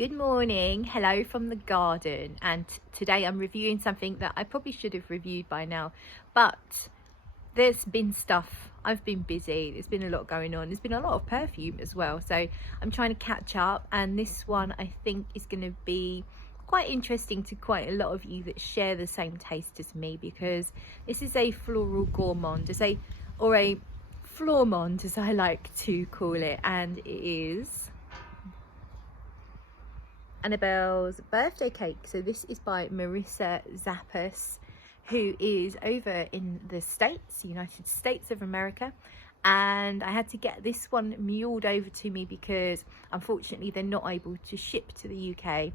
Good morning, hello from the garden, and today I'm reviewing something that I probably should have reviewed by now, but there's been stuff, I've been busy, there's been a lot going on, there's been a lot of perfume as well, so I'm trying to catch up, and this one I think is going to be quite interesting to quite a lot of you that share the same taste as me, because this is a floral gourmand, or a flormand as I like to call it, and it is Annabel's birthday cake. So this is by Marissa Zappas, who is over in the States, United States of America, and I had to get this one muled over to me because unfortunately they're not able to ship to the UK,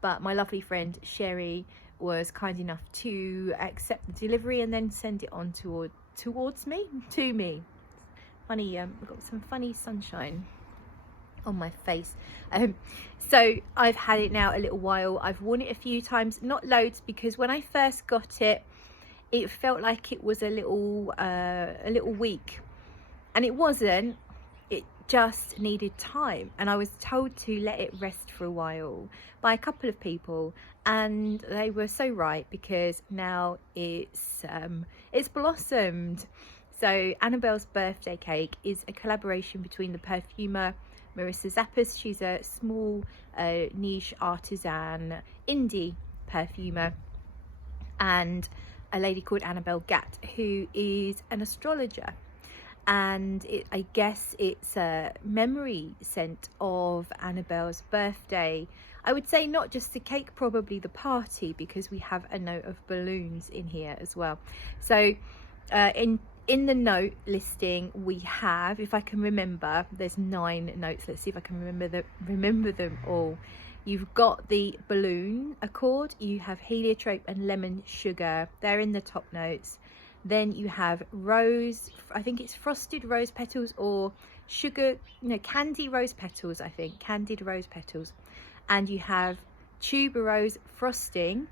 but my lovely friend Sherry was kind enough to accept the delivery and then send it on to me. Funny, I've got some funny sunshine on my face. So I've had it now a little while. I've worn it a few times, not loads, because when I first got it, it felt like it was a little weak, and it wasn't. It just needed time, and I was told to let it rest for a while by a couple of people, and they were so right, because now it's blossomed. So Annabel's birthday cake is a collaboration between the perfumer Marissa Zappas, she's a small niche artisan indie perfumer, and a lady called Annabel Gatt, who is an astrologer, and I guess it's a memory scent of Annabel's birthday. I would say not just the cake, probably the party, because we have a note of balloons in here as well. So in the note listing we have, if I can remember, there's 9 notes. Let's see if I can remember them all. You've got the balloon accord, you have heliotrope and lemon sugar, they're in the top notes. Then you have rose, I think it's frosted rose petals, or candy rose petals, I think, candied rose petals. And you have tuberose frosting,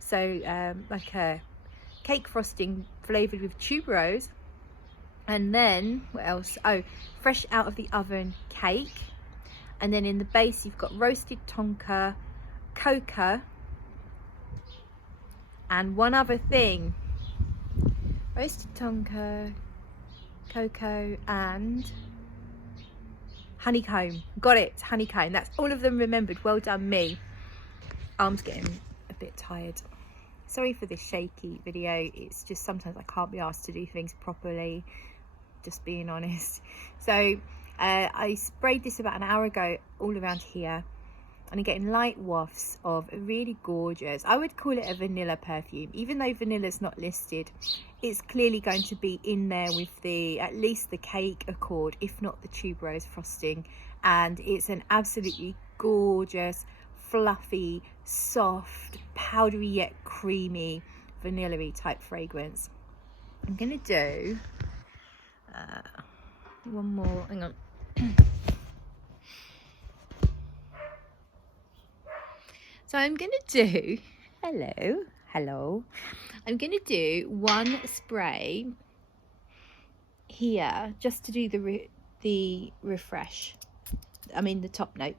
so like a cake frosting flavoured with tuberose. And then what else? Oh, fresh out of the oven cake. And then in the base you've got roasted tonka, cocoa, and one other thing. Roasted tonka, cocoa, and honeycomb. Got it, honeycomb. That's all of them remembered. Well done, me. Arm's getting a bit tired. Sorry for this shaky video. It's just sometimes I can't be asked to do things properly, just being honest. So I sprayed this about an hour ago all around here, and I'm getting light wafts of a really gorgeous, I would call it a vanilla perfume. Even though vanilla's not listed, it's clearly going to be in there with at least the cake accord, if not the tuberose frosting. And it's an absolutely gorgeous, fluffy, soft, powdery yet creamy, vanilla-y type fragrance. I'm gonna do one more, hang on. So I'm gonna do, hello, I'm gonna do one spray here just to do the refresh. I mean the top note,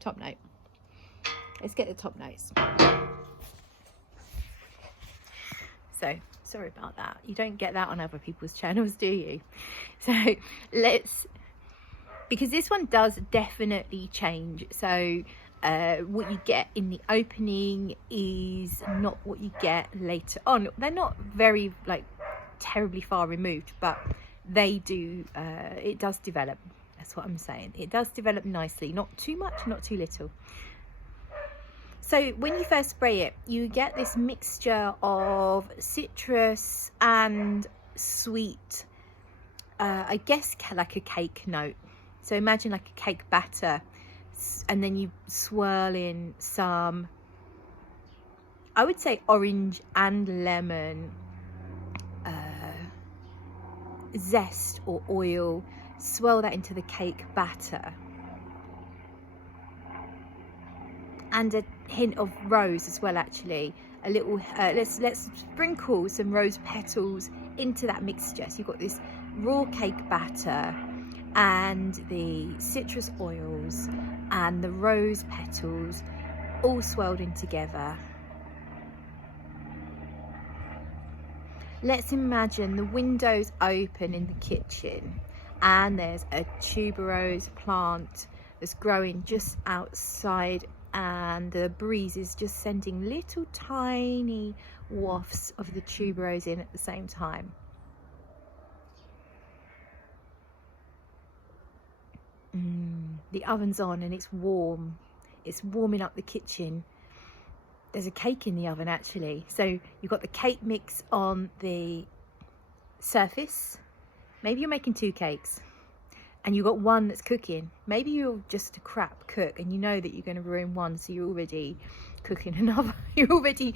top note. Let's get the top notes. So sorry about that, you don't get that on other people's channels, do you? So because this one does definitely change. So what you get in the opening is not what you get later on. They're not very terribly far removed, but they do, it does develop. That's what I'm saying. It does develop nicely, not too much, not too little. So when you first spray it, you get this mixture of citrus and sweet, I guess like a cake note. So imagine like a cake batter, and then you swirl in some, I would say, orange and lemon zest or oil. Swirl that into the cake batter, and a hint of rose as well, actually. A little let's sprinkle some rose petals into that mixture. So you've got this raw cake batter and the citrus oils and the rose petals all swirled in together. Let's imagine the windows open in the kitchen and there's a tuberose plant that's growing just outside, and the breeze is just sending little tiny wafts of the tuberose in at the same time. The oven's on and it's warm. It's warming up the kitchen. There's a cake in the oven actually. So you've got the cake mix on the surface. Maybe you're making 2 cakes and you've got one that's cooking. Maybe you're just a crap cook and you know that you're going to ruin one, so you're already cooking another. You're already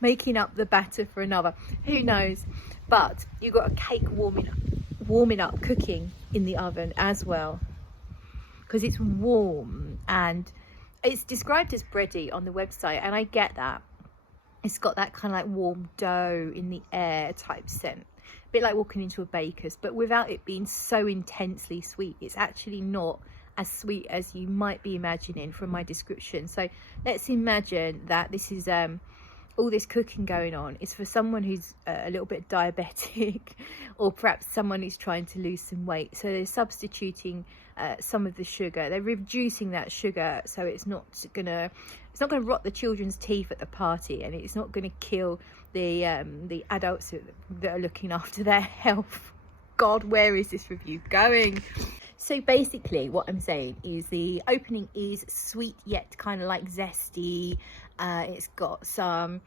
making up the batter for another. Who knows? But you've got a cake warming up, cooking in the oven as well, because it's warm and it's described as bready on the website, and I get that. It's got that kind of like warm dough in the air type scent, a bit like walking into a baker's, but without it being so intensely sweet. It's actually not as sweet as you might be imagining from my description. So let's imagine that this is all this cooking going on is for someone who's a little bit diabetic, or perhaps someone who's trying to lose some weight. So they're substituting some of the sugar. They're reducing that sugar so it's not gonna rot the children's teeth at the party, and it's not gonna kill the adults that are looking after their health. God, where is this review going? So basically what I'm saying is the opening is sweet yet kind of like zesty. It's got some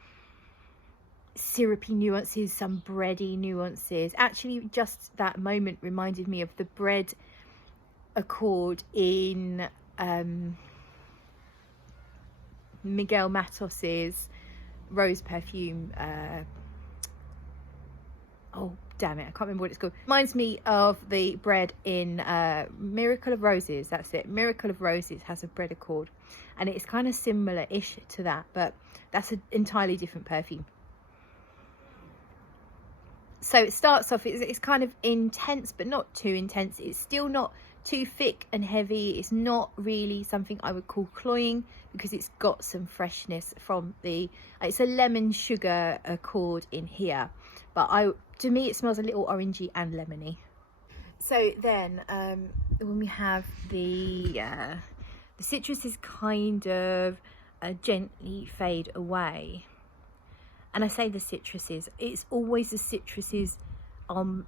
syrupy nuances, some bready nuances. Actually, just that moment reminded me of the bread accord in Miguel Matos's rose perfume. Oh damn it, I can't remember what it's called. Reminds me of the bread in Miracle of Roses. That's it. Miracle of Roses has a bread accord, and it's kind of similar-ish to that, but that's an entirely different perfume. So it starts off, it's kind of intense, but not too intense. It's still not too thick and heavy. It's not really something I would call cloying, because it's got some freshness from it's a lemon sugar accord in here, but to me it smells a little orangey and lemony. So then when we have the citruses kind of gently fade away, and I say the citruses, it's always the citruses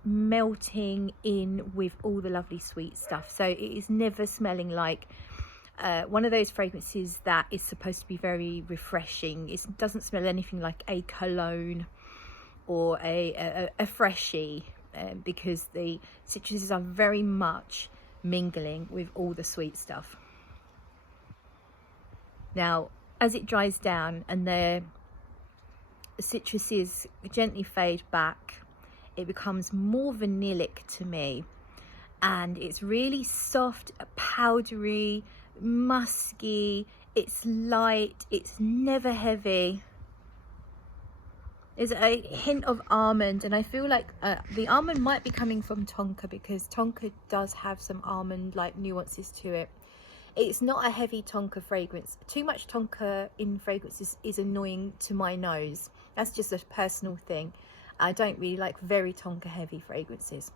melting in with all the lovely sweet stuff. So it is never smelling like one of those fragrances that is supposed to be very refreshing. It doesn't smell anything like a cologne or a freshie, because the citruses are very much mingling with all the sweet stuff. Now, as it dries down and the citruses gently fade back, it becomes more vanillic to me, and it's really soft, powdery, musky. It's light, it's never heavy. There's a hint of almond, and I feel like the almond might be coming from tonka, because tonka does have some almond like nuances to it. It's not a heavy tonka fragrance. Too much tonka in fragrances is annoying to my nose. That's just a personal thing. I don't really like very tonka heavy fragrances.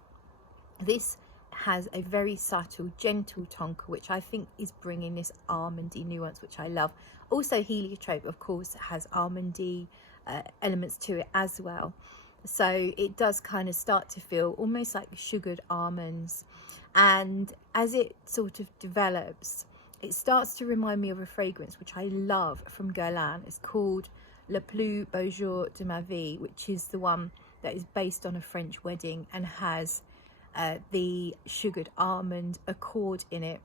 This has a very subtle, gentle tonka, which I think is bringing this almondy nuance, which I love. Also, heliotrope, of course, has almondy elements to it as well. So it does kind of start to feel almost like sugared almonds. And as it sort of develops, it starts to remind me of a fragrance which I love from Guerlain. It's called Le Plus Beau Jour de ma Vie, which is the one that is based on a French wedding and has the sugared almond accord in it,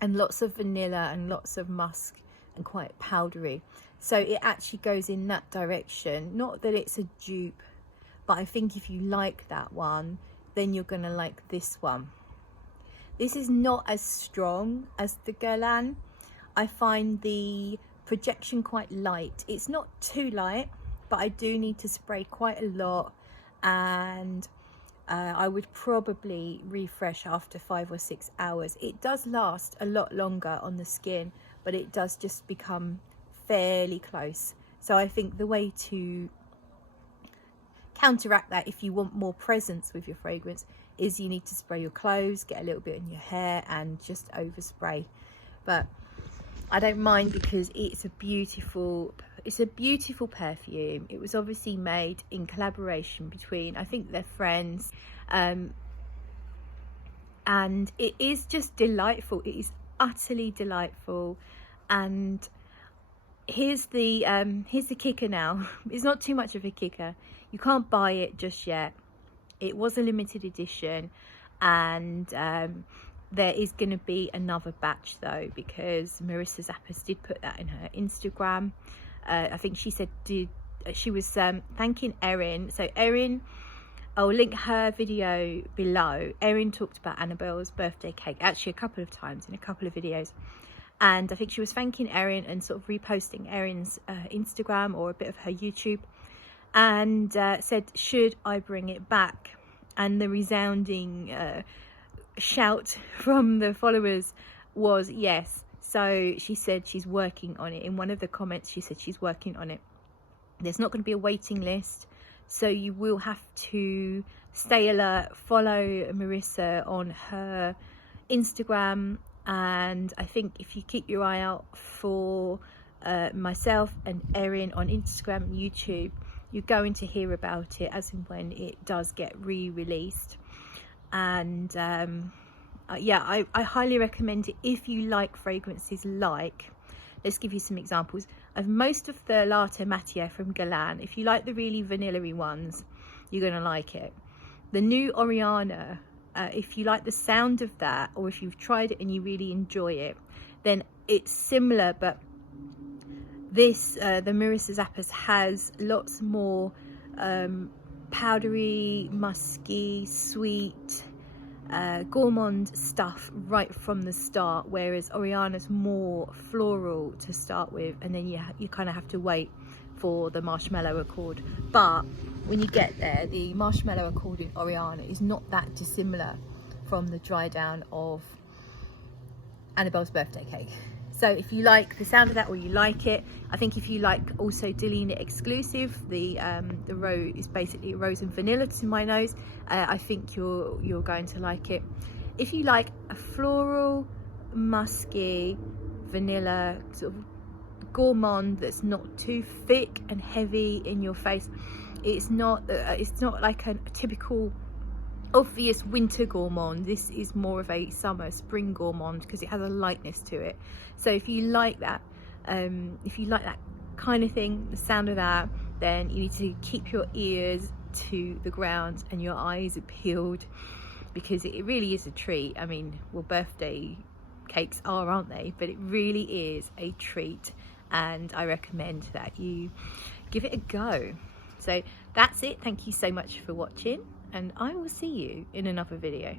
and lots of vanilla and lots of musk and quite powdery. So it actually goes in that direction. Not that it's a dupe, but I think if you like that one, then you're gonna like this one. This is not as strong as the Guerlain. I find the projection quite light. It's not too light, but I do need to spray quite a lot, and I would probably refresh after 5 or 6 hours. It does last a lot longer on the skin, but it does just become fairly close. So I think the way to counteract that, if you want more presence with your fragrance, is you need to spray your clothes, get a little bit in your hair, and just overspray. But I don't mind, because it's a beautiful perfume. It was obviously made in collaboration between, I think they're friends, and it is just delightful. It is utterly delightful. And here's the kicker now. It's not too much of a kicker. You can't buy it just yet. It was a limited edition, and there is going to be another batch though, because Marissa Zappas did put that in her Instagram. I think she said she was thanking Erin. So Erin, I'll link her video below. Erin talked about Annabel's birthday cake actually a couple of times in a couple of videos, and I think she was thanking Erin and sort of reposting Erin's Instagram or a bit of her YouTube, and said, should I bring it back? And the resounding shout from the followers was yes. So she said she's working on it. In one of the comments she said she's working on it. There's not going to be a waiting list, so you will have to stay alert, follow Marissa on her Instagram, and I think if you keep your eye out for myself and Erin on Instagram and YouTube, you're going to hear about it as and when it does get re-released. And yeah, I highly recommend it if you like fragrances like, let's give you some examples of most of the Latte Mattia from Galan. If you like the really vanilla-y ones, you're going to like it. The new Oriana, if you like the sound of that, or if you've tried it and you really enjoy it, then it's similar, but this, the Marissa Zappas, has lots more powdery, musky, sweet, gourmand stuff right from the start, whereas Oriana's more floral to start with, and then you kind of have to wait for the marshmallow accord. But when you get there, the marshmallow accord in Oriana is not that dissimilar from the dry down of Annabel's birthday cake. So if you like the sound of that, or you like it, I think if you like also Delina exclusive, the rose is basically rose and vanilla to my nose, I think you're going to like it. If you like a floral, musky, vanilla sort of gourmand that's not too thick and heavy in your face, it's not like a typical obvious winter gourmand. This is more of a summer, spring gourmand, because it has a lightness to it. So if you like that, kind of thing, the sound of that, then you need to keep your ears to the ground and your eyes peeled, because it really is a treat. I mean, well, birthday cakes are, aren't they? But it really is a treat, and I recommend that you give it a go. So that's it. Thank you so much for watching, and I will see you in another video.